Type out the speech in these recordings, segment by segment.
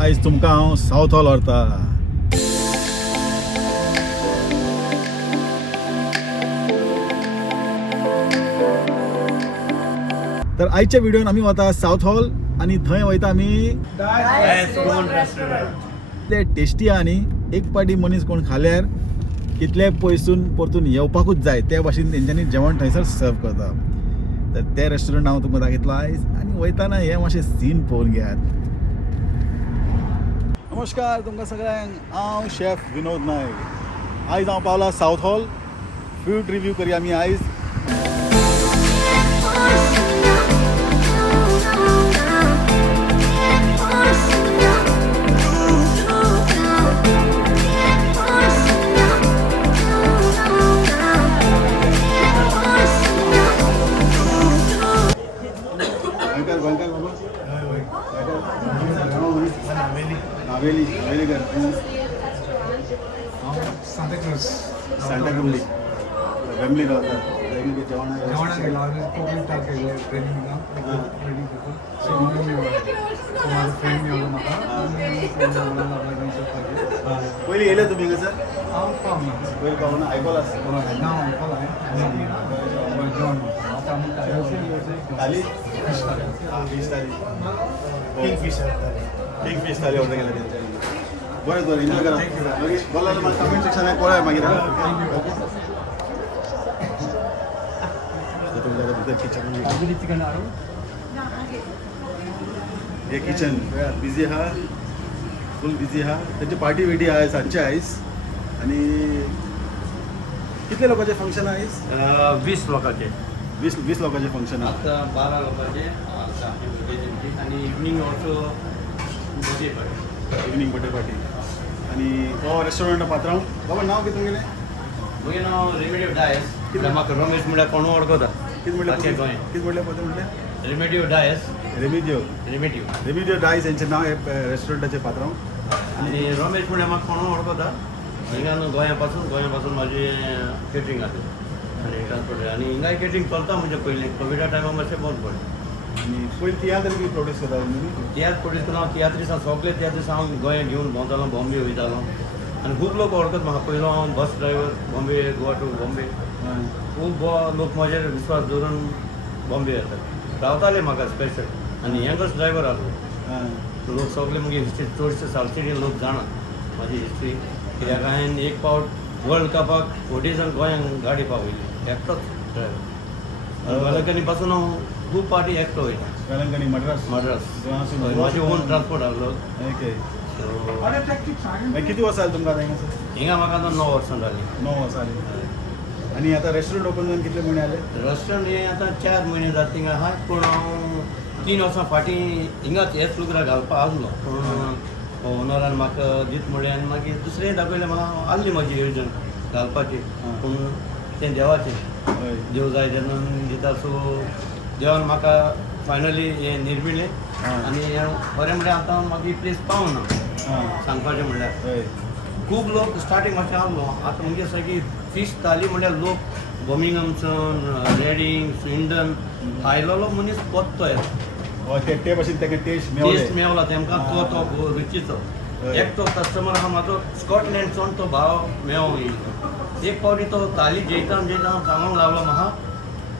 आयज तुमकां हांव सावथॉल व्हरता. तर आयच्या व्हिडिओन आमी वता सावथॉल आनी थंय वयता आमी ते टेस्टी आहा न्ही. एक पाटी मनीस कोण खाल्यार कितले पयसून परतून येवपाकूच जाय त्या भाशेन तेंच्यांनी जेवण थंयसर सर्व करता. तर ते रेस्टॉरंट हांव तुमकां दाखयतलो आयज आनी वयताना हे मातशें सीन पळोवन घेयात. नमस्कार तुमकां सगळ्यांक. हांव शेफ विनोद नायक. आयज हांव पावला सावथॉल. फूड रिव्यू करुया आमी आयज. फॅमिली राहतात पयलीं येयले तुमी हांगासर? पयलीं पावना आयकलां थाली फीश थाली किंग फीश थाली ऑर्डर केला तेंच्यांनी. बरें बरें एन्जॉय करा. मागीर बोल जाल्यार म्हाका कमेंट सेक्शनाक पळय मागीर. हे किचन बिझी आहा, फूल बिझी आहा. तेंची पार्टी बिटी आहा सांजचे आयज. आनी कितले लोकांचे फंक्शन आयज? 20 लोकांचे. 20 लोकांचे फंक्शन आहा. आता 12 लोकांचे आणि evening also birthday party. Evening birthday party. आनी हो रेस्टॉरंट पात्रांव बाबा नांव कितें तुमगेलें? म्हजें नांव रेमेडियो डायस. म्हाका रमेश म्हळ्यार कोण वळखता. कितें म्हणलें गोंय कितें म्हणलें पळय म्हणलें? रेमेडियो डायस. रेमिडियो डायस हेंचें नांव हे रेस्टॉरंटाचें पात्रांव. आनी रमेश म्हळ्यार म्हाका कोण वळखता. हिंगा गोंयापासून म्हाजें केटरिंग आसा आनी ट्रान्सपोर्ट आनी हिंगाय केटरिंग चलता म्हणजे पयलीं कोविडा टायमार मातशें बंद पडलें. आनी पयलीं तियात्र बी प्रोड्यूस करता तुमी? तियात्र प्रोड्यूस करता. हांव तियात्र दिसा सगळे तियात्र दिसा हांव गोंया घेवन भोंवतालो, बॉम्बे वयतालो. आनी खूब लोक वळखता म्हाका. पयलो हांव bus driver Bombay, Goa to Bombay. खूब लोक म्हाजेर विश्वास दवरून बॉम्बे येतात, रावताले म्हाका स्पेशल. आनी यंगस्ट ड्रायव्हर आसलो. लोक सगळे मुगे हिस्ट्री चडशे सावथ लोक जाणा म्हाजी हिस्ट्री. कित्याक हांवें एक पावट वर्ल्ड कपाक 40 जण गोंयांक गाडी पावयली एकटोच ड्रायव्हर. वेलंकनी पासून हांव खूब पार्टी एकटो वयता. वेलंकनी मद्रास म्हाजे ओन ट्रान्सपोर्ट आसलो. ओके. किती वर्सां जालीं तुमकां आतां हांगासर? हिंगा म्हाका आतां 9 वर्सां जालीं. 9 वर्सां जालीं. आनी आतां रेस्टॉरंट ओपन जावन कितले म्हयने जाले? रेस्टॉरंट हें आतां 4 म्हयने जाता थिंगा आहा. पूण हांव 3 वर्सां फाटीं हिंगाच हेच लुगरां घालपा आसलो. पूण ओनरान म्हाका दीत म्हणलें आनी मागीर दुसरें दाखयलें म्हाका. आहली म्हाजी येवजण घालपाची. पूण तें देवाचें. देव जाय तेन्ना दिता. सो देवान म्हाका फायनली हें निर्मिलें. आनी खरें म्हणल्यार आतां म्हाका प्लेस पावना सांगपाचें म्हणल्यार. खूब लोक स्टार्टींग मातशें आहलो. आतां म्हणजे सगळी फीश थाली म्हणल्यार लोक बर्मिंगहामसून, रेडींग, स्विंडन आयलोलो मनीस कोत्तो येता. ते भाशेन तेका टेस्ट मेवला तेमकां तो रुचीचो. एकटो कस्टमर आहा म्हाजो स्कॉटलँडसून तो भाव मेळोंक येयलो. एक फावटी तो थाली जेयता हांव सांगूंक लागलो म्हाका.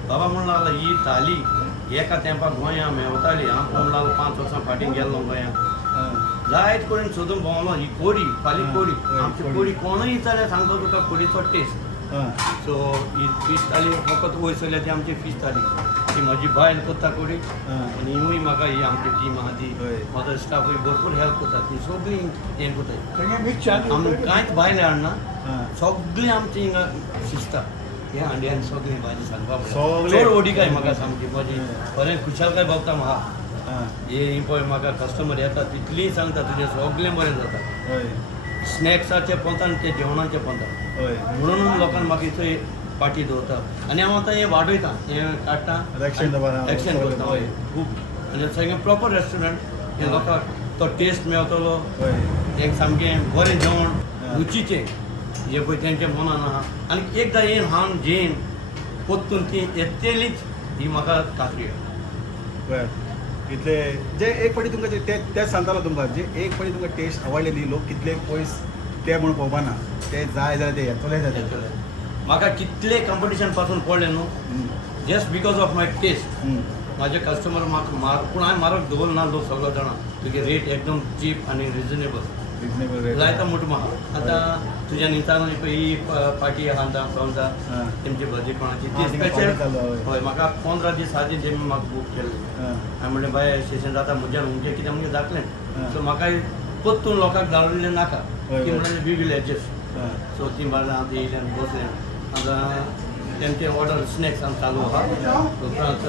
बाबा म्हणूंक लागलो ही थाली एका तेंपाक गोंयां मेवताली. हांव पळोवंक लागलो 5 वर्सां फाटीं गेल्लो गोंयांत. जायत कडेन सोदून भोंवलो. ही कोडी फाली कोडी आमची कोडी कोणूय जाल्यार सांगतो तुका कोडीचो टेस्ट. सो ही फीश थाली फकत वयसरल्या ती आमची फीश थाली. ती म्हजी बायल करता कोडी. आनी हिवूय म्हाका ही आमची टीम आहा ती म्हाजो स्टाफूय भरपूर हेल्प करता. ती सगळीं हें करता. आमी कांयच भायले हाडना. सगळीं आमची हिंगा शिजता. हे हांड्यान सगळीं भाजी सांगपाक चड ओडिकाय म्हाका सामकी. म्हजी खरें खुशालकाय भोगता म्हाका. हे पळय म्हाका कस्टमर येता तितलीं सांगता तुजें सगळें बरें जाता. स्नॅक्साचे पोंता आनी ते जेवणाचे पोंता. म्हणून लोकांक म्हाका थंय पार्टी दवरता. आनी हांव आतां हें वाडयता, हें काडटा, एक्सचेंज करता. हय खूब. आनी सगळें प्रॉपर रेस्टॉरंट. हे लोकांक तो टेस्ट मेळटलो. एक सामकें बरें जेवण रुचीचें हे पळय तेंच्या मनान आहा. आनी एकदां येवन हांव जेन परतून ती येतलीच ही म्हाका खात्री आहा. कितले जे एक फाटी तुमकां तेच सांगतालो तुमकां जे एक फाटी तुमकां टेस्ट आवडले न्ही लोक कितले पयस ते म्हणून पळोवपा ना ते जाय जाल्यार ते येतले जाय म्हाका कितले कॉम्पिटिशन पासून पडले न्हू just because of my taste माझे कस्टमर म्हाका पूण हांवें म्हारग दवरना लोक सगळो जाणा तुगे रेट एकदम चीप आनी रिजनेबल रेट लायता म्हणटा म्हाका आतां तुज्या नितान ही पार्टी आहा चवता तेमची भाजी कोणाची ती स्पेशल हय म्हाका 15 दीस आदीं तेमी म्हाका बूक केल्ले हांवें म्हणलें बाय स्टेशन जाता म्हज्यान म्हणजे कितें म्हणजे जातलें सो म्हाका परतून लोकांक धाडलें नाका ती म्हणलें वी वील एडजस्ट सो ती बाजू हांव येयलें आनी बसलें आतां तेमचे ऑर्डर स्नॅक्स आमकां चालू आहा उपरांत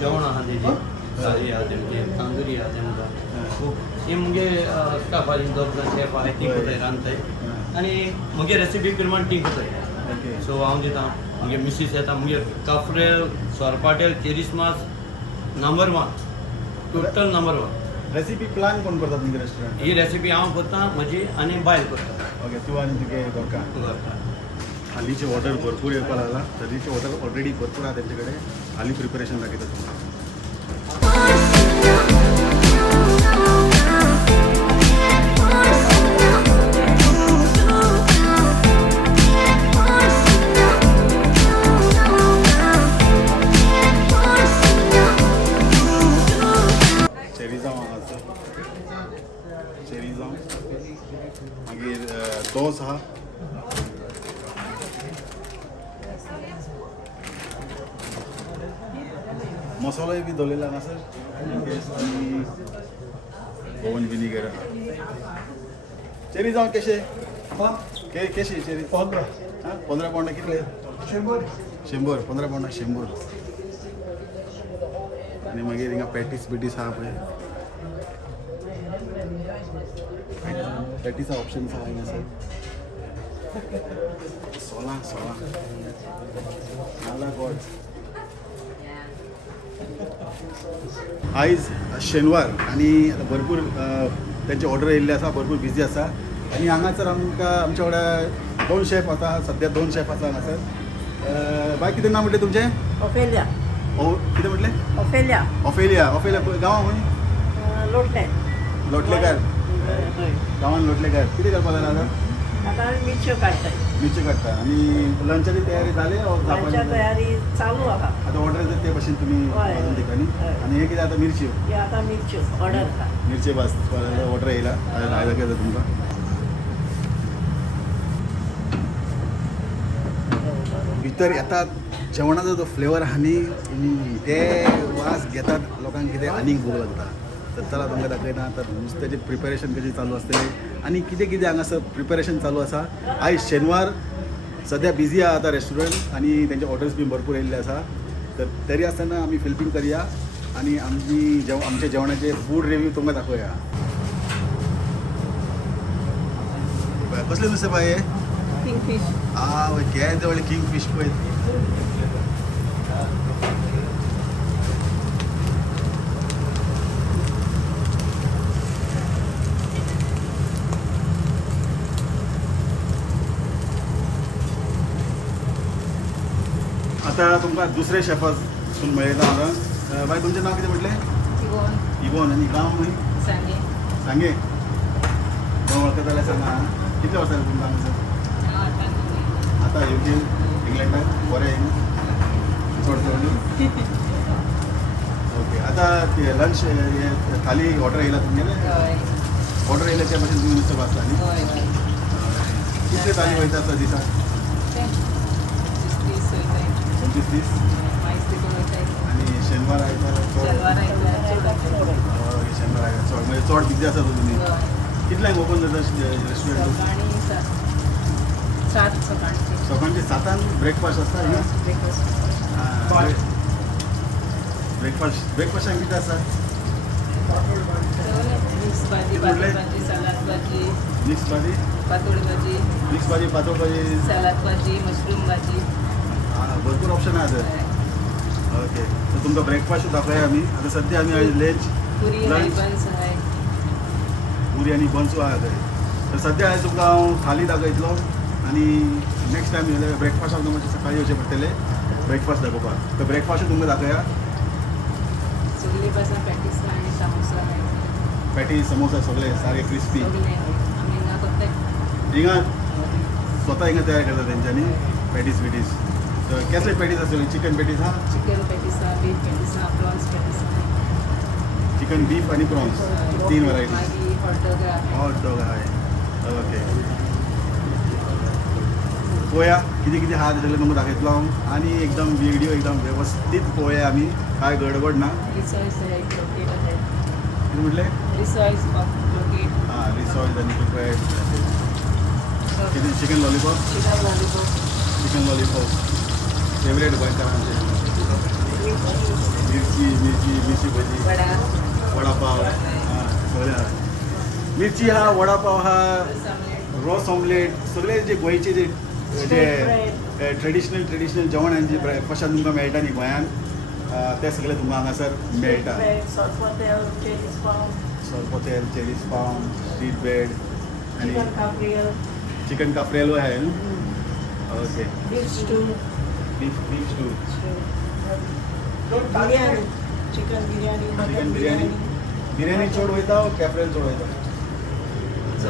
जेवण आहा तेजी थाली आहा तेमची तांदुरी आहा तेमकां खूब ही मुगे स्टाफ आहा दोग जाण शेफ आहाय ती करताय रांदताय आनी मुगे रेसिपी प्रमाण ती करताय सो हांव दितां मुगे मिसीस येता मुगे काफ्रेल सोरपाटेल Christmas number 1 total number 1 recipe plan कोण करता तुमच्या रेस्टॉरंट ही रेसिपी हांव करतां म्हजी आनी बायल करता ओके तूं आनी तुगे घरकां हालींचे ऑर्डर भरपूर येवपाक लागला तरीचे ऑर्डर ऑलरेडी भरपूर आहा तेंचे कडेन हालीं प्रिपरेशन दाखयता तुमकां चेरी जावं मागीर दोस आहा मसालोय बी दवरलेलो हांगा सर गोवन विनिगर चेरी जावं केशे केशी चेरी 15 पावंडा कितले 100 15 पावंडा 100 आनी मागीर हिंगा पॅटीस बिटीस आहा पळय पॅटीसा ऑप्शन्स आहा हिंगा सर 16 नाला गॉड आयज शेनवार आनी भरपूर तेंचे ऑर्डर येयल्ले आसा भरपूर बिजी आसा आनी हांगासर आमकां आमचे वांगडा 2 शेफ आसा सद्या 2 शेफ आसा हांगासर बाय कितें नांव म्हटलें तुमचें ऑफेलिया कितें म्हटलें ऑफेलिया ऑफेलिया गांवां खंय लोटलेकार गांवान लोटलेकार कितें करपाक लागला आता मिरच्यो काडटाय मिरच्यो काडटा आनी लंचाची तयारी जाली लंचा तयारी चालू आहा आतां ऑर्डर येता ते भशेन तुमी दिकानी आनी हे कितें आतां मिरच्यो हे आतां मिरच्यो ऑर्डर आहा मिरचे बास ऑर्डर येयला आयला केलं तुमकां भितर येतात जेवणाचो जो फ्लेवर आहा न्ही ते वास घेतात लोकांक कितें आनीक भूक लागता तर चला तुमकां दाखयता आतां नुस्त्याचें प्रिपरेशन कशें चालू आसतलें आनी कितें कितें हांगासर प्रिपरेशन चालू आसा आयज शेनवार सद्या बिजी आहा आतां रेस्टॉरंट आनी तेंचे ऑर्डर्स बी भरपूर येयल्ले आसा तर तरी आसतना आमी फिल्मींग करया आनी आमचे जेवणाचे फूड रिव्यू तुमकां दाखोवया कसलें नुस्तें बाय हे किंगफिश केदें व्हडलें किंगफीश पळय आता तुमकां दुसरे शेफासून मेळयता हांगा बाय तुमचें नांव कितें म्हटलें इगोन आनी गांव खंय सांगे गांव वळखता जाल्यार सांगा कितले वर्सां जालीं तुमकां हांगासर आतां येवची इंग्लंडाक बरें चड चड ओके आतां लंच थाली ऑर्डर येयला तुमगेले ऑर्डर येयले त्या भशेन तुमी नुस्तें भाजता न्ही कितले थाली वयता आसता दिसाक 25-30 आनी शेनवार आयतार शेनवार आयतार चड म्हणजे चड बिजी आसा तुमी कितल्यांक ओपन जाता रेस्टॉरंट सकाळचे 7 ब्रेकफास्ट आसता ब्रेकफास्टाक कितें आसा मिक्स भाजी पातळ भाजी सलाद भाजी मशरूम भाजी भरपूर ऑप्शन आहा तर ओके तर तुमकां ब्रेकफास्ट दाखोवया आमी आतां सद्या आमी लंच पुरी आनी बन्सू आहा थंय तर सद्या आयज तुमकां हांव थाली दाखयतलो आनी नेक्स्ट टायम येयले ब्रेकफास्टाक तुमकां मातशें सकाळीं येवचें पडटलें ब्रेकफास्ट दाखोवपाक तर ब्रेकफास्ट तुमकां दाखोवया सगळी भाज्या पॅटीस आणि समोसा पॅटी समोसा सगळे सारे क्रिस्पी सगळे आम्ही ना फक्त हिंगा स्वतः हिंगा तयार करतात त्यांच्यानी पॅटीस बिटीस तर कसले पॅटीस असेल चिकन पॅटीस हा chicken patties beef patties prawns patties chicken beef आणि प्रॉन्स 3 व्हरायटी मागीर हॉट डॉग आहे ओके पोया किती किती हात झाले तुमकां दाखयतलो हांव आनी एकदम व्हिडिओ एकदम व्यवस्थित पोया आमी काय गडबड ना रिसॉइस क्रोकेट कितें म्हटलें रिसॉइस क्रोकेट हां रिसॉइस आनी क्रोकेट कितें chicken lollipop chicken lollipop favourite गोंयकारांचे मिरची भजी वडा वडापाव हां सगळें आहा मिरची हा वडापाव हा रॉस ऑमलेट सगळे जे गोंयचे जे ट्रेडिशनल जेवण जे ब्रेकफास्टान तुमकां मेळटा न्ही गोंयान ते सगळे तुमकां हांगासर मेळटा सोरपोतेल चेरीस पाव स्ट्रीट ब्रेड आनी चिकन काफ्रिएलो आहे न्हू ओके बीफ स्टू बीफ स्टू बिर्याणी चिकन बिर्याणी चिकन बिर्याणी चड वयता कॅफ्रिएल चड वयता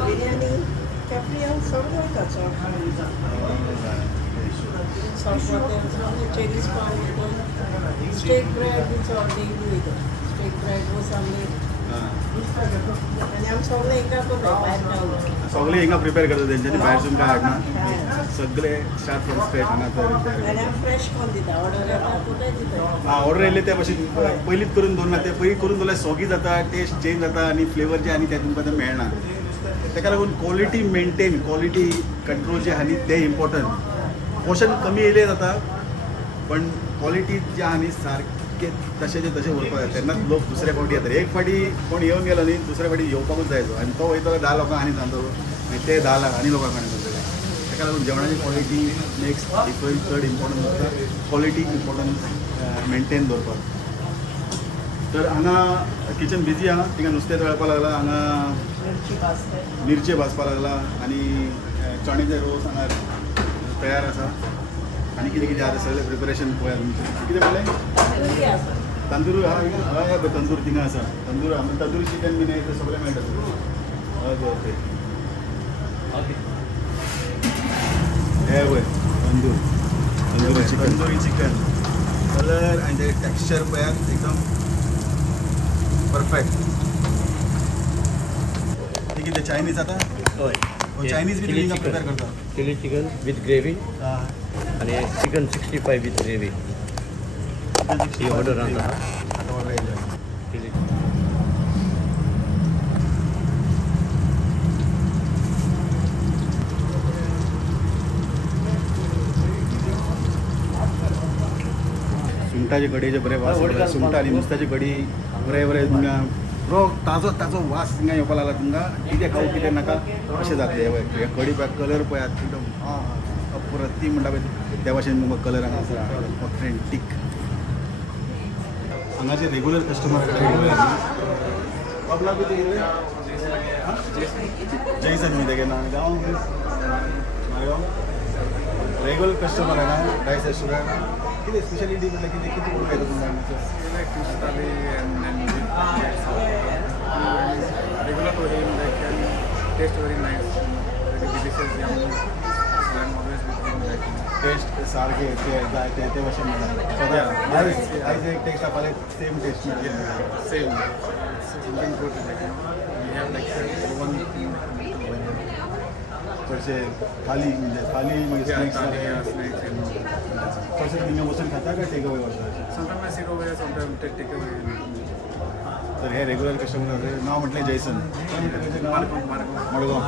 बिर्याणी कॅफ्रियल सगळं वयता चेरीस पाव स्टेक ब्रेड बी चड डेली वयता स्टेक ब्रेड रोस आमलेट आनी आमी सगळे हिंगा करता भायर जावन सगळे हिंगा प्रिपेर करता तेंच्यांनी भायर तुमकां हाडना सगळे स्टार्ट फ्रॉम स्क्रॅच हांगा आनी आमी फ्रेश करून दिता ऑर्डर येता कुठे दिता ऑर्डर येयले त्या भाशेन पयलींच करून दवरना ते पयलीं करून दवरल्यार सॉगी जाता टेस्ट चेंज जाता आनी फ्लेवर जे आनी ते तुमकां ते मेळना ताका लागून क्वॉलिटी मेंटेन क्वॉलिटी कंट्रोल जे आहा न्ही ते इम्पॉर्टंट पोर्शन कमी येयले जाता पण क्वॉलिटी जे आहा न्ही सारके तशेचे तशें उरपाक जाय तेन्नाच लोक दुसऱ्या फावटी येतात एक फावटी कोण येवन गेलो न्ही दुसऱ्या फावटी येवपाकूच जायचो आनी तो वयतलो 10 लोकांक आनी सांगतलो आनी ते 10 लाख आनी लोकांक आनी सांगतले ताका लागून जेवणाची क्वॉलिटी नेक्स्ट डिफरंट चड इम्पॉर्टंट आसता क्वॉलिटी इम्पॉर्टंट मेंटेन दवरपाक तर हांगा किचन बिजी आहा थिंगा नुस्तें तळपाक लागला हांगा मिरचे भाजपाक लागला आनी चण्याचे रोस हांगा तयार आसा आनी कितें कितें आसा सगळें प्रिपरेशन पळया तुमचें कितें म्हणलें तंदूर हय तंदूर थिंगा आसा तंदूरी चिकन बीन ते सगळें मेळटा ओके ओके हे पळय तंदूरी चिकन कलर आनी ते टेक्स्चर पळयात एकदम परफेक्ट हे कितें चायनीज आता हय चायनीज बी तुमी प्रिपेर करता चिली चिकन विथ ग्रेवी हां आणि chicken 65 with gravy he order आता आता ऑर्डर येयल्या चिली सुंगटाची कडी बरे वास येता. सुंगटां आनी नुस्त्याची कडी बरे तुमकां बरो ताजो वास थिंगा येवपाक लागला तुमकां कितें खावं कितें नाका अशें जातलें हे कडी पळय कलर पळयात एकदम अप्रतीम म्हणटा पळय त्या भाशेन तुमकां कलर हांगा आसा ऑथेंटीक हांगाचे रेगुलर कस्टमर आपला कितें येयले जयसन न्ही तेगे नांव गांव रेगुलर कस्टमर हांगा डायस रेस्टॉरंट कितें स्पेशलिटी म्हटल्यार कितें कितें करून घेता तुमकां fish thali and regular to him like and taste very nice very delicious yummy so I'm always with him like taste सारखे ते भाशेन मेळटा आयज एक टेस्ट फाल्यां सेम टेस्ट मेळटा same something good like we have like one चडशे थाली म्हणजे थाली मागीर स्नॅक्स snacks and चडशे थिंगा वचून खाता काय टेक अवे करता sometimes I sit over sometimes take away तर हे रेगुलर कस्टमर नाव म्हटलें जयसन काय म्हटलें तेजें नांव मडगांव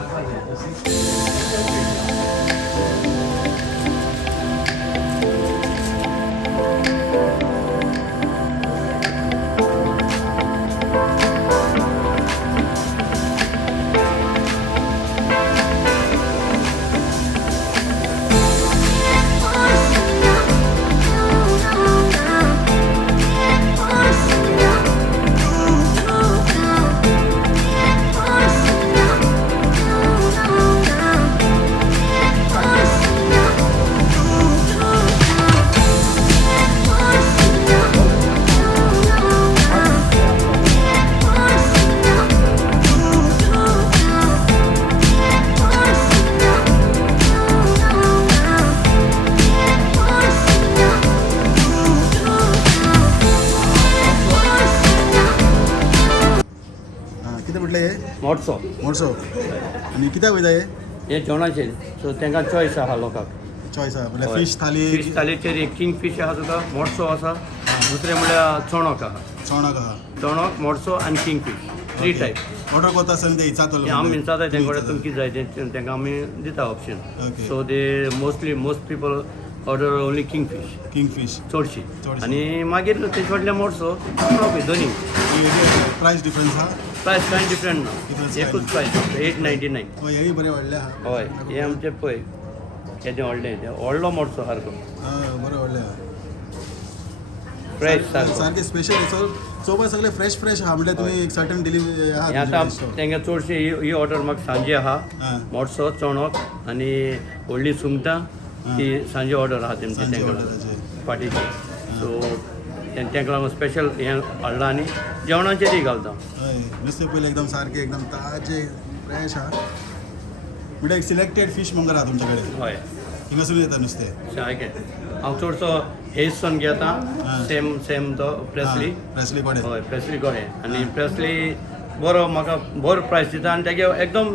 कितें म्हटलें हे मोडसो मोडसो आनी कित्याक वयता हे हे जेवणाचे सो तांकां चॉयस आहा लोकांक चॉयस आहा म्हळ्यार फीश थाली फीश थालीचेर एक किंग फीश आहा तुका मोडसो आसा दुसरें म्हळ्यार चोणोक आहा चोणाक आहा चोणोक मोडसो आनी किंग फीश 3 टायप ऑर्डर करता आसतना ते इचातलो आमी विचारता तेंचे कडेन तुमकां कितें जाय तें तांकां आमी दिता option Okay. So they most people order only king fish king fish चडशी चडशी. आनी मागीर तेचे फाटल्यान मोडसो चोणोक दोनी प्रायस डिफरन्स आहा प्रायस कांय डिफरंट Difference ना एकूच प्रायस 899 हय हेय बरें व्हडलें आहा हय हे आमचे पळय हेजें व्हडलो मोडसो सारको बरें व्हडलें आहा फ्रेश सारको सारकें स्पेशल चोवपाक सगळें फ्रेश आहा म्हणल्यार तुमी एक सर्टन डिलिव्हरी हे आहा आतां तेंगे चडशी ही ऑर्डर म्हाका सांजे आहा हां. मोडसो चोणोक आनी व्हडली सुंगटां ती सांजे ऑर्डर आहा तेमची सांजे तेंकां ऑर्डराचेर पार्टीची सो तेंका लागून स्पेशल हें हाडलां आनी जेवणाचेरय घालता हय नुस्तें पयलें एकदम सारकें एकदम ताजें फ्रेश आहा म्हणल्यार एक सिलेक्टेड फीश मंगर आहा तुमचे कडेन हय हिंगासून येता नुस्तें सारकें हांव चडसो हेजसून घेता हां. सेम तो प्रेसली प्रेसली कोडे हय प्रेसली गोडे आनी प्रेसली बरो म्हाका बरो प्रायस दिता आनी तेगे एकदम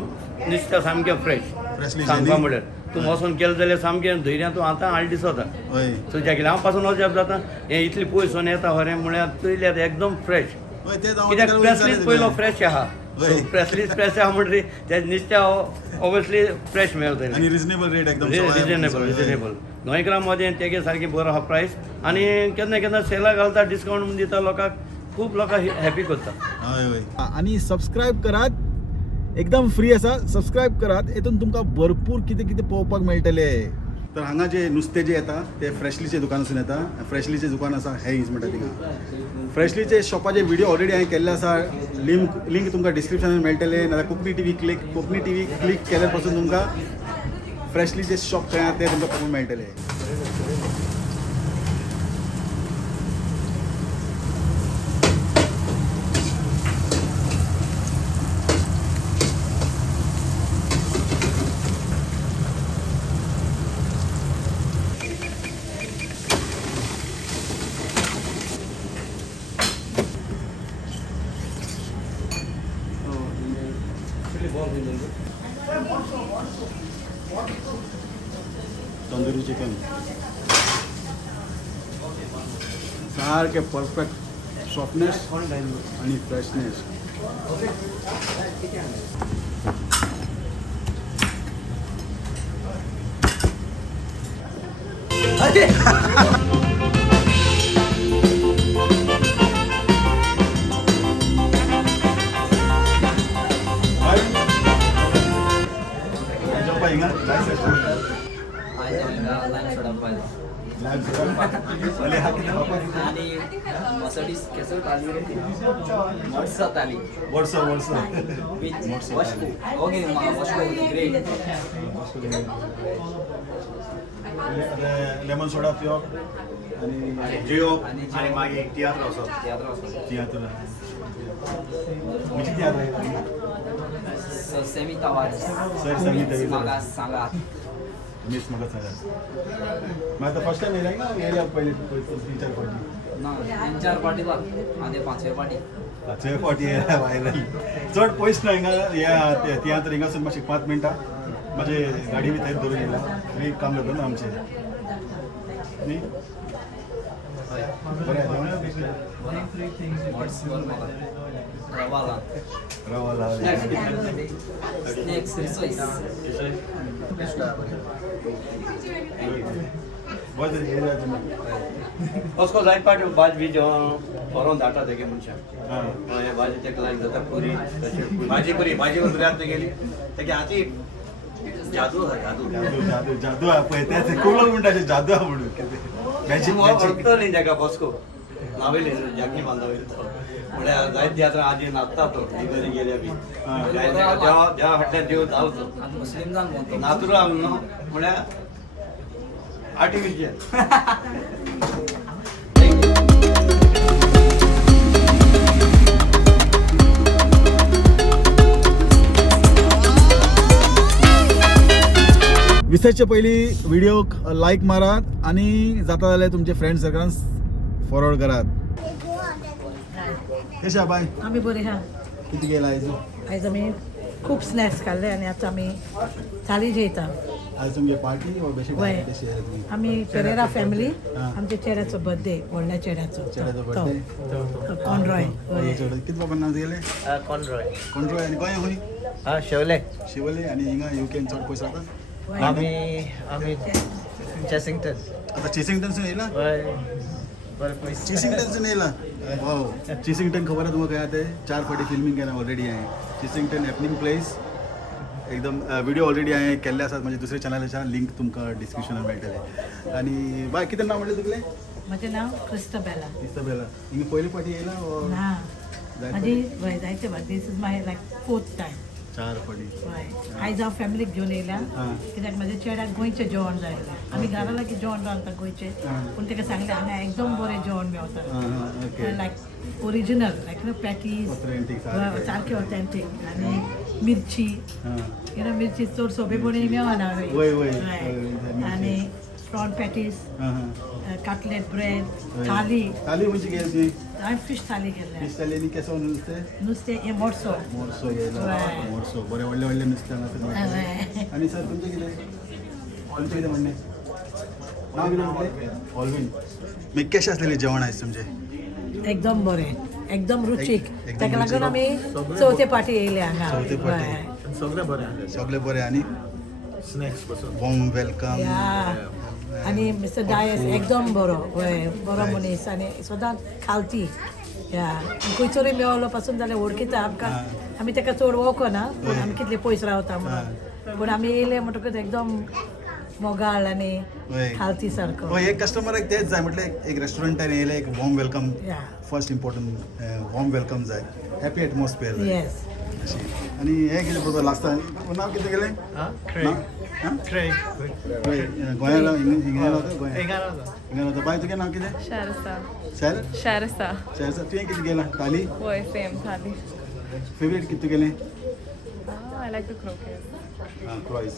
नुस्तें सामकें फ्रेश प्रेसली सांगपा म्हळ्यार तूं वचून केलें जाल्यार सामकें धैर्यान तूं आतां हाड दिसता हय तुज्या गेल्या हांव पासून वचप जाता हें इतली पयसून येता खरें म्हळ्यार तुयल्यार एकदम फ्रेश हय तेच हांव कित्याक तेका प्रेसलीच विचारलें पयलो तुका. फ्रेश आहा हय. प्रेसलीच फ्रेश आहा म्हणटरी ते नुस्तें ऑब्वियसली फ्रेश मेळटलें आनी रिजनेबल रेट एकदम रिजनेबल गोंयकारां मदें तेगे सारकी बरो आहा प्रायस आनी केन्ना केन्ना सेलाक घालता डिस्कावंट दिता लोकांक खूब लोकांक हॅपी करता हय हय आनी सबस्क्रायब करात एकदम फ्री आसा सबस्क्रायब करात हेतून तुमकां भरपूर कितें कितें पळोवपाक मेळटलें तर हांगा जे नुस्तें जें येता तें फ्रेशलीचे दुकानासून येता फ्रेशलीचें दुकान आसा हेज म्हणटा थिंगा फ्रेशलीचे शॉपाचे व्हिडिओ ऑलरेडी हांवें केल्ले आसा लिंक तुमकां डिस्क्रिप्शनान मेळटलें नाजाल्यार कोंकणी टी व्ही क्लिक केल्यार पासून तुमकां फ्रेशलीचे शॉप खंय आहा तें तुमकां पळोवंक मेळटलें तंदुरी चिकन सारकें परफेक्ट सॉफ्टनेस आणि फ्रेशनेस आणि मसडीस केसर थाली मडसा थाली वर्ष विथ वशकू ओके वशकू ग्रेट लेमन सोडा पिवप आणि जेवप आणि मागीर तियात्र वचप यात्रा वचप तियात्र म्हणजे तियात्र सेमी तवार सेमी तवार. सांगा सांगा मीच म्हाका सांगात मग आता फर्स्ट टाइम येयला ना येयल्या पयलीं 3-4 फावटी ना 3-4 पार्टी बा आनी 5 पार्टी 5 फावटी येयला व्हायरल चड पयस ना हिंगा या तियात्र हिंगासून मातशी 5 मिनटां म्हाजे गाडी बी थंय धरून येयला फ्री काम जाता ना आमचें न्ही बरें रवाला रवाला स्नॅक्स रिसोईस कसको जाय पाट भाजी बी जेवण व्हरोन धाडटा तेगे मनशाक हे भाजी तेका लायक जाता पुरी भाजी पुरी आतां गेली तेगे हाती जादू आहा जादू जादू आहा पळय ते खूब लोक म्हणटा जादू आहा म्हणून मॅजीक व्हरतो न्ही तेका बसको नावेली जागनी बांदा वयता म्हळ्यार जायत तियात्रां आदी नाचता तो घरी गेल्या बी देवा फाटल्यान देव धांवतो आनी मुस्लीम जावन म्हणतो नातुराल न्हू म्हळ्यार आर्टिफिशियल विसरचे पयलीं व्हिडिओक लायक मारात आणि जाता जाल्यार तुमचे फ्रेंड सर्कलान फॉरवर्ड करात कशें आहा बाय आमी बरे हा किती गेला आयज आयज आमी खूब स्नॅक्स खाल्ले आनी आतां आमी थाली जेयता. आज तुमगे पार्टी वा बेशी वय तुमी आमी पेरेरा फॅमिली हां. आमच्या चेड्याचो बर्थडे व्हडल्या चेड्याचो चेड्याचो तो. बर्थडे कॉनरॉय वय. किती बाबा नाव गेले कॉनरॉय कोणरोय आनी गोंय हुंय हा शेवले शिवले आनी हिंगा यूकेन चड पयस रावता वय. आम्ही चेसिंग्टन आता चिसिंगटनसून येयला बरं पयस चिसिंगटनसून येयला वाव चिसिंगटन खबर आहे तुमकां खंय ते 4 फावटी फिल्मिंग केला ऑलरेडी हांवें चिसिंगटन हॅपनिंग प्लेस एकदम व्हिडिओ ऑलरेडी हांवें केल्ले आसात म्हणजे दुसऱ्या चॅनलाच्या लिंक तुमकां डिस्क्रिप्शनान मेळटले आनी बाय कितें नांव म्हणलें तुगेलें म्हजें नांव क्रिस्टबेला. इस्ताबेला हिंगा पयली फावटी येयला ना जायते म्हाजी वय जायते फावट this is my like 4th time. 4 फावटी वय आयज हांव फॅमिलीक घेवन येयल्या हां. कित्याक म्हाज्या चेड्याक गोंयचें जेवण जाय आसलें. आमी घरा लागीं जेवण रांदता गोंयचें हां. पूण ताका सांगलें हांगा एकदम बरें जेवण मेळटा ओके लायक ओरिजिनल लायक पॅटीज ऑथेंटीक सारकें ऑथेंटीक आनी मिरची यू नो मिरची चड सोंपेपणी मेळना वय, वय. आनी प्रॉन पॅटीस कटलेट ब्रेड थाली थाली खंयची गेली तुवें हांवें फीश थाली केल्ले फिश थाली आनी केसो नुस्तें नुस्तें हें मोडसो मोडसो येयला वय. मोडसो बरें व्हडलें व्हडलें नुस्तें हांगा तुमी वय. आनी सर तुमचें कितें हॉलचें कितें म्हणणें नांव कितें म्हणलें हॉलवीन मागीर कशें आसलेलें जेवण आयज तुमचें एकदम बरें एकदम रुचीक एकदम ताका लागून रुचीक. आमी चवथे पाटी येयले हांगा चवथे पाटी. वय. सगळें बरें आनी वॉर्म वेलकम या आनी मिस्टर डायस एकदम बरो वय बरो मनीस आनी सदांच खालती या खंयसरूय मेळलो पासून जाल्यार वळखीता आमकां आमी ताका चड वळखना पूण आमी कितले पयस रावता म्हणून पूण आमी येयले म्हणटकूच एकदम मोगाळ आनी वय. खालती सारको हय एक कस्टमराक तेच जाय म्हटल्यार एक रेस्टॉरंटान येयले एक वॉर्म वेलकम या फर्स्ट इम्पॉर्टंट वॉर्म वेलकम जाय हॅपी एटमॉस्फियर जाय येस अशी आनी हें कितें पळोवता लास्टा नांव कितें गेलें गोंया हिंगा रावता गोंया हिंगा रावता बाय तुगे नांव कितें शारसा सर शारसा सर तुवें कितें केलां थाली होय सेम थाली फेवरेट कितें केलें आय लायक द क्रोकेस क्रायस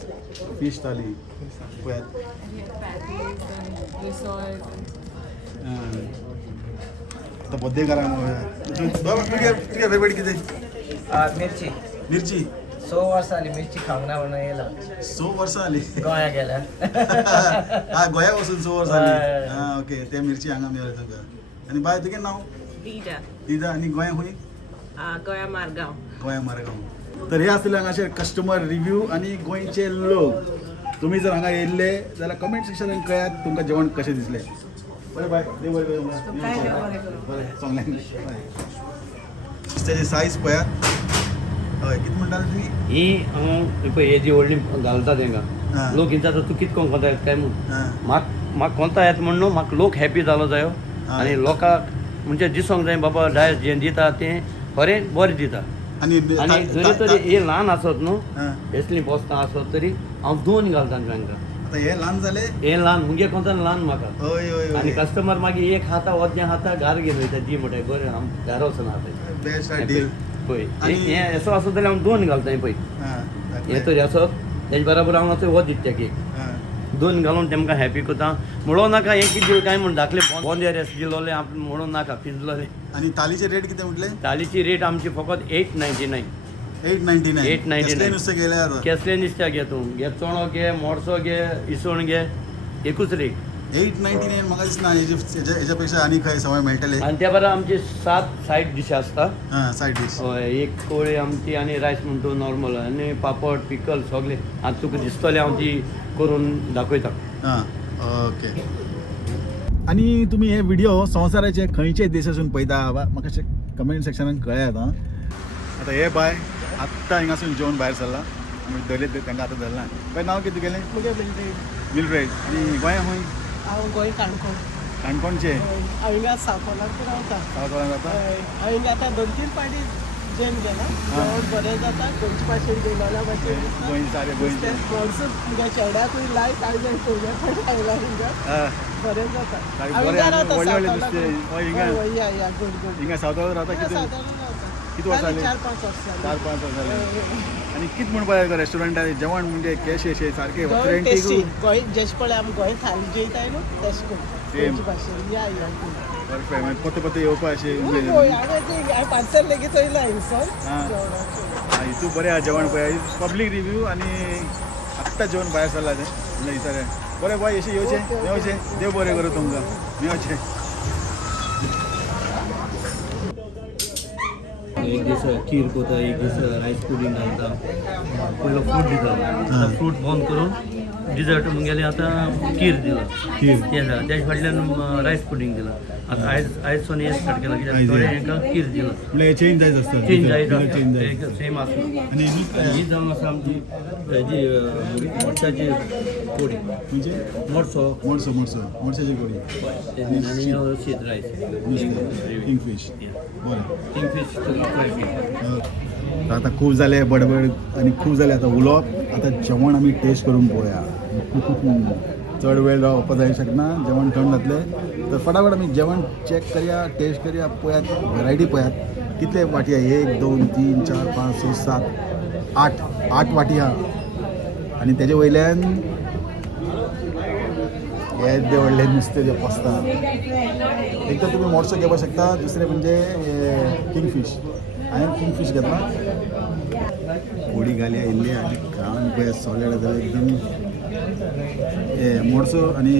फीश थाली पळयात आतां बड्डेकारांक तुगे फेवरेट कितें मिरची मिरची 6 वर्सां जाली मिरची खावंक ना म्हणून येयला 6 वर्सां जालीं गोंया गेल्या गोंया वचून 6 वर्सां जालीं आं ओके ते मिरची हांगा मेळ्ळी तुका आनी बाय तुगे नांव दिजा दिदा आनी गोंया खंय गोंया मारगांव गोंया मारगांव तर हे आसले हांगाचे कस्टमर रिव्यू आनी गोंयचे लोक तुमी जर हांगा येयल्ले जाल्यार कमेंट सेक्शनान कळयात तुमकां जेवण कशें दिसलें बरें बाय देव बरें करूं तुमकांय देव बरें करूं. बरें सोंगलें तेजी सायज पळयात हय कितें म्हणटाले तुमी ही पळय हे जी व्हडली घालता हां. तांकां लोक हिंचा तूं कितें कोण कोंता येत काय म्हूण हां म्हाका कोंता येत म्हण न्हू म्हाका लोक हॅपी जालो जायो आनी लोकांक म्हणजे दिसोंक जाय बाबा डायस जें दिता तें खरें बरें दिता आनी आनी जरी तरी हे ल्हान आसत न्हू हां असलीं पोस्तां आसत तरी हांव 2 घालता तांकां आतां हे ल्हान जाले हे ल्हान मुगे कोंता ल्हान म्हाका हय हय आनी हय कस्टमर मागीर एक खाता वज्ञे खाता घार घेवन वयता दी म्हणटा बरें हांव घरा वचून खाता बेस्ट डील पळय आनी- हें असो आसत जाल्यार हांव 2 घालता पळय हां हें तरी आसत तेजे बराबर हांव आतां हो दिता केक हां 2 घालून तेमकां हॅपी करता म्हणून नाका एक कितें काय म्हण धाकले बॉन्द एरियास दिलोले म्हणून नाका पिंजलोले आनी थालीचे रेट कितें म्हटले थालीची रेट आमची फकत 899 899 899. कसलें नुस्तें गेलें आतां केसलें नुस्त्या घे तूं घे चोणो घे मोडसो घे इसवण घे एकूच रेट 899 म्हाका दिसना हेच्या पेक्षा आनी खंय सवाय मेळटले आनी त्या बरोबर आमची 7 सायड डिश आसता हां सायड डीश हय एक कोळी आमची आनी रायस म्हणटा नॉर्मल आनी पापड पिकल सगळें आतां तुका दिसतलें हांव ती करून दाखयता हां ओके आनी तुमी हे व्हिडिओ संवसाराचे खंयचे देशासून पळयता म्हाका अशें कमेंट सेक्शनान कळयात हां आतां हे बाय आत्तां हिंगासून जेवण भायर सरला धरले तांकां आतां धरला बाय नांव कितें तुगेलें मिलब्रेड आनी गोंया खंय हांव गोंय काणकोण काणकोणचे हांव हिंगा सावथालांत रावता सावथालांत जाता हांव हिंगा आतां 2-3 पाटी जेवन गेला जेवण बरें जाता गोंयचे भाशेन गोंयला भाशेन दिसता गोंय सारे गोंयचे वर्सूच तुमच्या चेड्याकूय लायक आयलें पयल्या फावट आयला हिंगा बरें जाता सारकें हांव बरें हिंगा आनी रावता व्हडलें व्हडलें सावथालांत. नुस्तें हय हिंगा या गुड गुड हिंगा सावथालांत रावता कितें सावथालांत रावता किती वर्सां जालीं? 4-5 वर्सां 4-5 वर्सां जालीं आनी कितें म्हणपा रेस्टॉरंटान जेवण म्हणजे कॅश अशें सारकें गोंय टेस्टी ऑथेंटीक गोंय जशें पळय आमी गोंय थाली जेयताय न्हू तशें करून Same. गोंयचे भाशेन या परफेक्ट मागीर पोते पोते येवपा अशें पार्सल लेगीत वयला हितू बरें आहा जेवण पळय पब्लीक रिव्यू आनी आत्तां जेवण भायर सरलां तें म्हणलें विचारें बरें बाय अशें येवचें देव बरें करूं तुमकां मेवचें एक दीस खीर करता एक दीस रायस पुडिंग घालता पयलो फ्रूट दिता फ्रूट बंद करून डिजर्ट म्हगेलें आतां खीर दिला खीर तें जालें तेच्या फाटल्यान रायस पुडिंग दिला आतां आयजसून हें स्टार्ट केलां कित्याक थोडे हांकां खीर दिला म्हणल्यार चेंज जायत आसता चेंज जायता चेंज जायत सेम आसूं आनी ही जावन आसा आमची हेजी मोडशाची पोडी म्हणजे मोडसो मोडशाची कोडी आनी शीत रायस नुस्तें किंगफीश बरें किंगफीश फ्राय फीश आतां खूब जालें बडबड आनी खूब जालें आतां उलोवप आतां जेवण आमी टेस्ट करून पळोवया चड वेळ रावपा जाय शकना जेवण थंड जातलें तर फटाफट आमी जेवण चॅक करया टेस्ट करया पळयात वरायटी पळयात कितले वाटी आहा 1 2 3 4 5 6 7 8 वाटी आहा आनी तेजे वयल्यान येदे व्हडले नुस्तें जे पोसता एक तर तुमी मोडसो घेवपाक शकता दुसरें म्हणजे किंगफीश हांवें किंगफीश घेतला कोडी घाली इल्ली आनी खावन पळय सॉलिड जाल्यार एकदम मोडसो आनी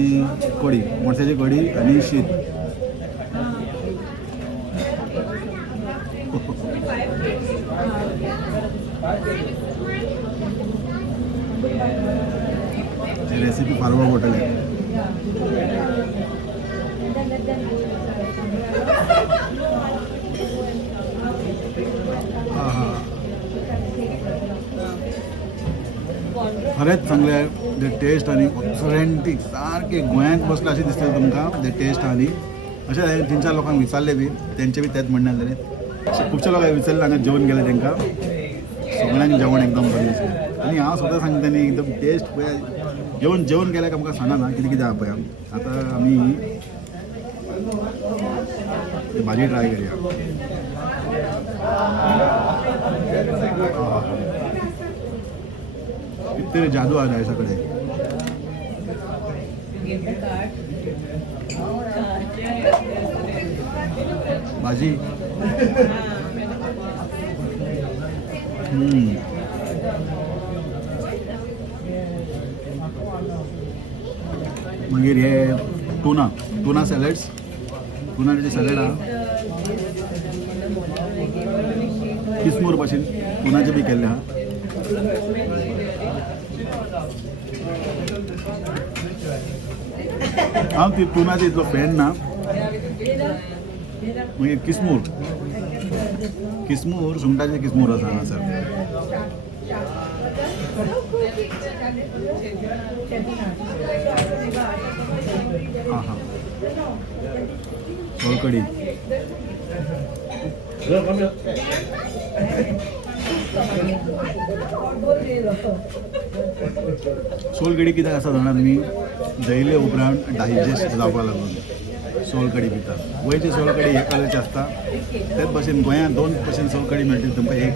कडी मोडशाची कडी आनी शीत रेसिपी फार्मा पडटले खरेंच सांगल्यार ते टेस्ट आनी ऑथेंटीक सारके गोंयांत बसला अशें दिसता तुमकां ते टेस्ट आनी अशें हांवें 3-4 लोकांक विचारलें बी तेंचे बी तेंच म्हणणें जालें खुबशे लोकांक विचारलें हांगा जेवण गेलें तेंकां सगळ्यांक जेवण एकदम बरें दिसलें आनी हांव स्वता सांगता न्ही एकदम टेस्ट पळय जेवण केल्याक आमकां सांगना कितें कितें आहा पळय आतां आमी भाजी ट्राय करया कितें जादू आहा रायसा कडेन भाजी मागीर हे टुना सॅलड्स टुनाचे सॅलड आहा किसमूर भाशेन टुनाचे बी केल्ले आहा हांव ती टुनाचे इतलो फॅन ना मागीर किसमूर सुंगटाचे किसमूर आसा हांगासर सोलकडी सोलकडी कित्याक आसा जाणा तुमी जैले उपरांत डायजेस्ट जावपा लागून सोलकडी पिता गोंयची सोलकडी एक कलरची आसता तेच भशेन गोंयांत 2 भशेन सोलकडी मेळटली तुमकां एक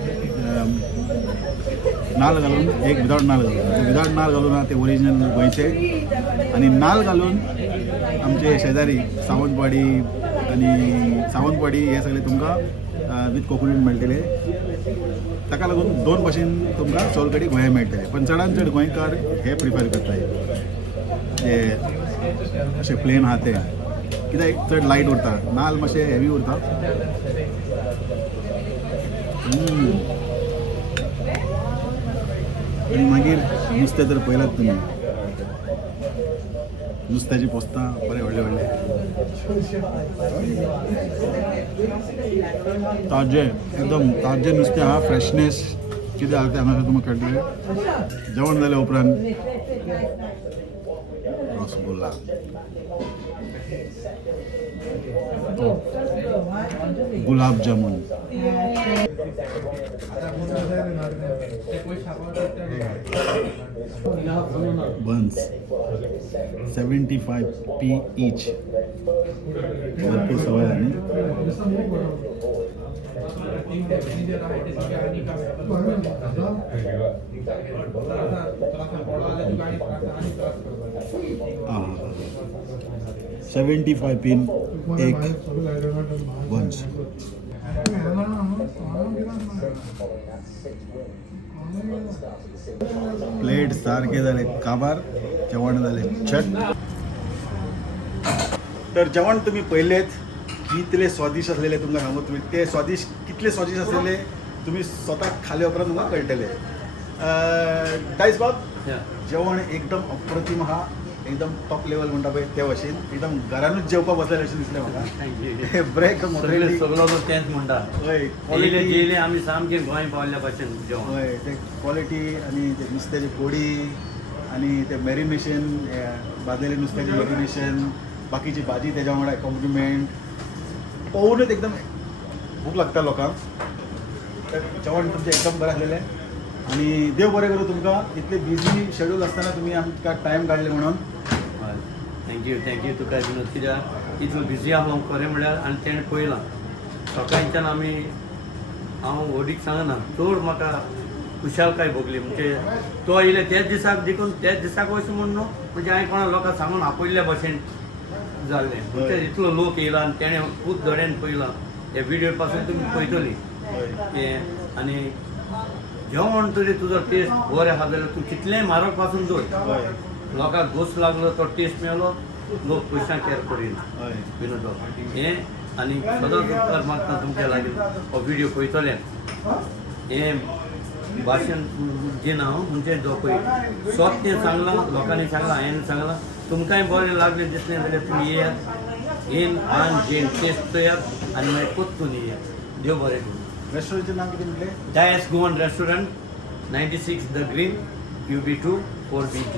नाल्ल घालून एक विदावट नाल्ल घालून विदावट नाल्ल घालून ते ओरिजिनल गोंयचे आनी नाल्ल घालून आमचे शेजारी सावंतवाडी आनी सावंतवाडी हे सगळे तुमकां वीथ कोकोनट मेळटले ताका लागून 2 भशेन तुमकां सोलकडी गोंयांत मेळटले पण चडांत चड गोंयकार हे प्रिफर करतात हे अशें प्लेन आहा ते कित्याक चड लायट उरता नाल्ल मातशें हेवी उरता आनी मागीर नुस्तें तर पळयलात तुमी नुस्त्याची पोस्तां बरें व्हडले व्हडले ताजें एकदम ताजें नुस्तें आहा फ्रेशनेस कितें आहा तें हांगासर तुमकां कळटलें जेवण जाल्या उपरांत rasgulla gulab jamun buns 75p each भरपूर सवय आहे नी 75p एक बंच. प्लेट सारखे झाले काबार, जेवण झाले छट. तर जेवण तुम्ही पळयलेत कितले स्वादिश्ट असलेले तुमकां सांगू. तुम्ही ते स्वादिश्ट कितले स्वादिश्ट असलेले तुम्ही स्वतः खाले उपरांत तुमकां कळटले. दायज बाब, जेवण एकदम अप्रतिम आहा, एकदम टॉप लेवल म्हणटा पळय ते भाशेन एकदम घरानूच जेवपाक बसलेले अशें दिसलें म्हाका. बरें एकदम सगळे सगळो तो तेंच म्हणटा. हय पयले क्वॉलिटी, जेयले आमी सामके गोंय पावल्या भशेन जेवण. हय ते क्वॉलिटी आनी ते नुस्त्याची कोडी आनी ते मॅरिनेशन, भाजलेले नुस्त्याची मॅरिनेशन, बाकीची भाजी तेज्या वांगडा कॉम्प्लिमेंट पळोवनूच एकदम भूक लागता लोकांक. तर जेवण तुमचें एकदम बरें आसलेलें आनी देव बरें करूं तुमकां. इतले बिजी शेड्यूल आसतना तुमी आमकां टायम काडले म्हणून. थँक्यू तुका विनोद. कित्याक इतलो बिजी आसलो खरें म्हणल्यार. आनी तेणें पळयलां सकाळच्यान आमी, हांव व्हडीक सांगना, चड म्हाका खुशालकाय भोगली. म्हणजे तो येयले त्याच दिसाक देखून त्याच दिसाक वचूं म्हूण न्हू, म्हणजे हांवें कोणा लोकांक सांगून आपयल्ल्या भशेन जाल्लें. म्हणजे इतलो लोक येयला आनी तेणें खूब धड्यान पळयलां. हे व्हिडियो पासून तुमी पळयतली हें. आनी जेवण तरी तुजो टेस्ट बरें आसा जाल्यार तूं कितलेंय म्हारग पासून दवर, लोकांक घोस लागलो तो टेस्ट मेळलो, लोक पयशांक केर करिना. विनोद हें. आनी सदांच उपकार मागता तुमच्या लागीं हो व्हिडियो पळयतले. हें भाशण जें हांव म्हणजे जो पळय स्वत तें सांगलां, लोकांनी सांगलां, हांवें सांगलां. तुमकांय बरें लागलें दिसलें जाल्यार तुमी येयात, येन आन जेन टेस्ट पळयात आनी मागीर परतून येयात. देव बरें करूं. रेस्टॉरंटचें नांव कितें म्हटलें? Dias Goan restaurant, 96 the Green, UB2 4BG.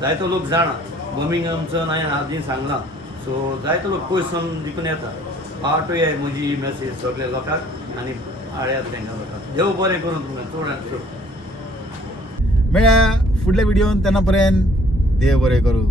जायतो लोक जाणा बर्मिंगहामसून हांवें आदीं सांगलां. सो जायतो लोक पयसून देखून येता. पावटूय म्हजी मॅसेज सगळ्या लोकांक आनी आड्यात तांकां लोकांक. देव बरें करून तुमकां चड आनी चड. मेळया फुडल्या व्हिडिओन. तेन्ना पर्यंत देव बरें करूं.